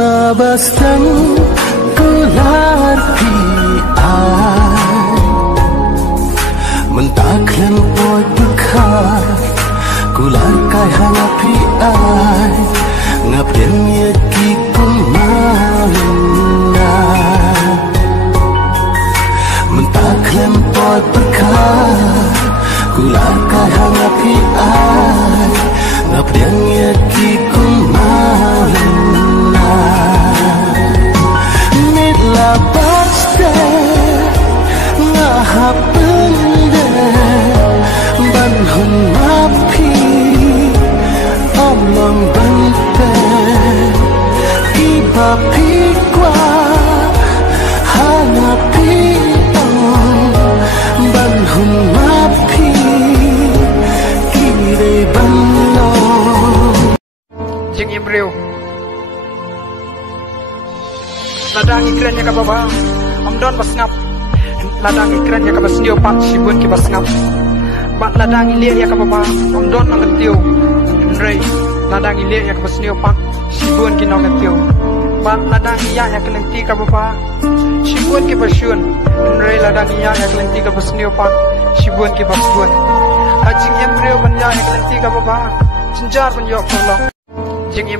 Nabastan kular pi ai mentaklan boy bekar kular kai hanga pi ai ngapden yaki kumalina mentaklan boy bekar kular kai hanga pi ai ngapden yaki kumalina la pasta ngahap bende ban hun mapi omong bente iba pikwa hanapi ban hun mapi kire banno jing imbreu ladang ikrannya ka baba amdon basngap ladang ikrannya ka basnio pak sibun ki basngap bat ladang ilir ya ka baba amdon nang tiu rei ladang ilir ya ka basnio pak sibun ki nang tiu bat ladang iya ya ka lenti ka baba sibun ki basyun rei ladang iya ya ka lenti ka basnio pak sibun ki basbun ajing embryo banya ya ka lenti ka baba cinjar banyo kolong jing